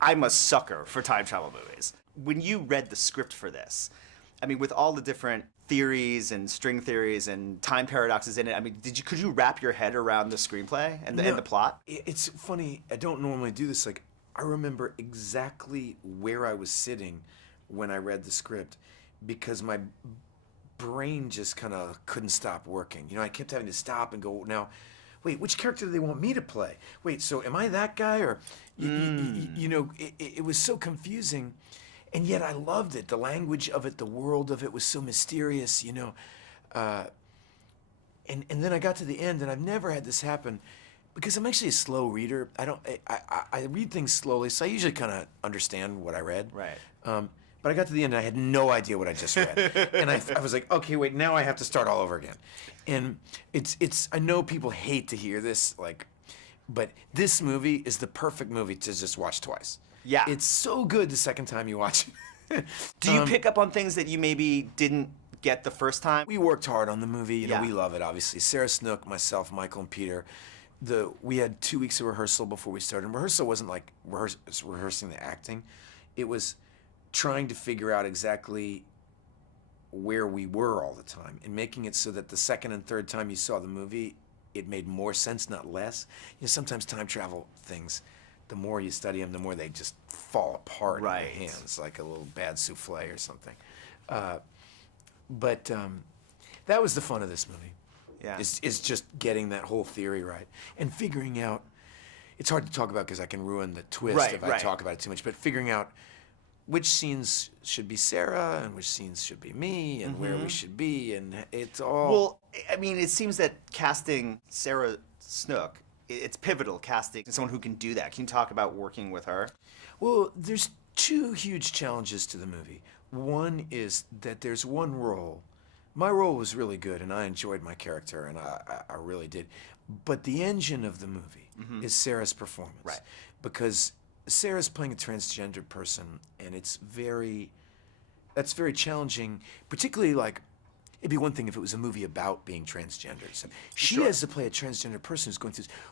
I'm a sucker for time travel movies. When you read the script for this, I mean, with all the different theories and string theories and time paradoxes in it, I mean, could you wrap your head around the screenplay and the plot? It's funny, I don't normally do this. Like, I remember exactly where I was sitting when I read the script because my brain just kind of couldn't stop working. You know, I kept having to stop and go, now, wait, which character do they want me to play? Wait, so am I that guy? Or, you know, it was so confusing. And yet I loved it. The language of it, the world of it was so mysterious, you know. And then I got to the end, and I've never had this happen because I'm actually a slow reader. I read things slowly, so I usually kind of understand what I read. Right. But I got to the end, and I had no idea what I just read. And I was like, okay, wait, now I have to start all over again. And I know people hate to hear this, like, but this movie is the perfect movie to just watch twice. Yeah. It's so good the second time you watch it. Do you pick up on things that you maybe didn't get the first time? We worked hard on the movie. You know, we love it, obviously. Sarah Snook, myself, Michael, and Peter. We had 2 weeks of rehearsal before we started. And rehearsal wasn't like rehearsing the acting. It was trying to figure out exactly where we were all the time and making it so that the second and third time you saw the movie, it made more sense, not less. You know, sometimes time travel things, the more you study them, the more they just fall apart in your hands, like a little bad souffle or something. But that was the fun of this movie. Yeah. Is just getting that whole theory right and figuring out. It's hard to talk about because I can ruin the twist if I talk about it too much. But figuring out which scenes should be Sarah and which scenes should be me and where we should be, and it's all. Well, I mean, it seems that casting Sarah Snook, it's pivotal casting someone who can do that. Can you talk about working with her? Well, there's two huge challenges to the movie. One is that there's one role. My role was really good, and I enjoyed my character, and I really did. But the engine of the movie is Sarah's performance. Right. Because Sarah's playing a transgender person, and that's very challenging, particularly like, it'd be one thing if it was a movie about being transgender. So she has to play a transgender person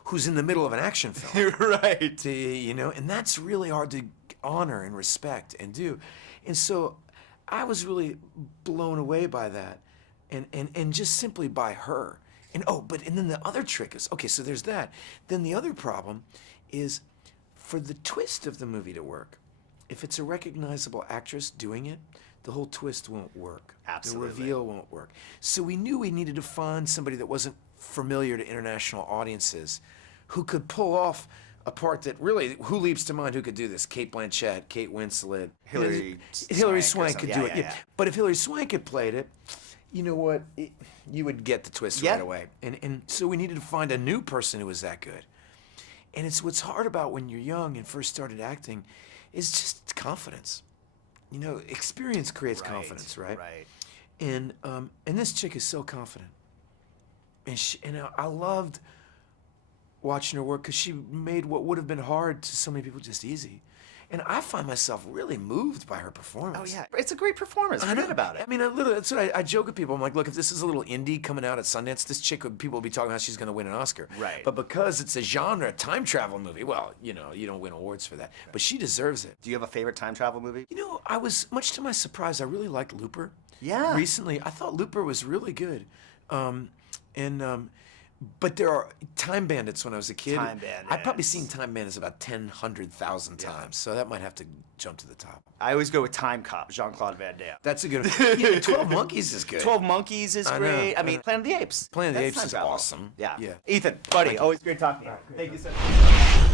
who's in the middle of an action film. Right. You know, and that's really hard to honor and respect and do. And so I was really blown away by that and just simply by her. And then the other trick is, okay, so there's that. Then the other problem is for the twist of the movie to work, if it's a recognizable actress doing it, the whole twist won't work. Absolutely. The reveal won't work. So we knew we needed to find somebody that wasn't familiar to international audiences who could pull off a part that really, who leaps to mind who could do this? Cate Blanchett, Kate Winslet, Hilary Swank could do it. Yeah. But if Hilary Swank had played it, you know what? You would get the twist right away. And so we needed to find a new person who was that good. And it's what's hard about when you're young and first started acting is just confidence. You know, experience creates confidence, right? Right. And this chick is so confident. And I loved watching her work because she made what would have been hard to so many people just easy. And I find myself really moved by her performance. Oh, yeah. It's a great performance. Forget about it. I mean, that's what I joke with people. I'm like, look, if this is a little indie coming out at Sundance, this chick, people will be talking about she's going to win an Oscar. Right. But because it's a genre time travel movie, well, you know, you don't win awards for that. But she deserves it. Do you have a favorite time travel movie? You know, I was, much to my surprise, I really liked Looper. Yeah. Recently, I thought Looper was really good. But there are Time Bandits when I was a kid. Time Bandits. I've probably seen Time Bandits about 100,000 times, so that might have to jump to the top. I always go with Time Cop, Jean-Claude Van Damme. That's a good one. You know, 12 Monkeys is good. 12 Monkeys is great. I mean, Planet of the Apes. Planet of the That's Apes is time travel. awesome. Yeah. Yeah. Ethan, buddy, always great talking to you. Thank you so much.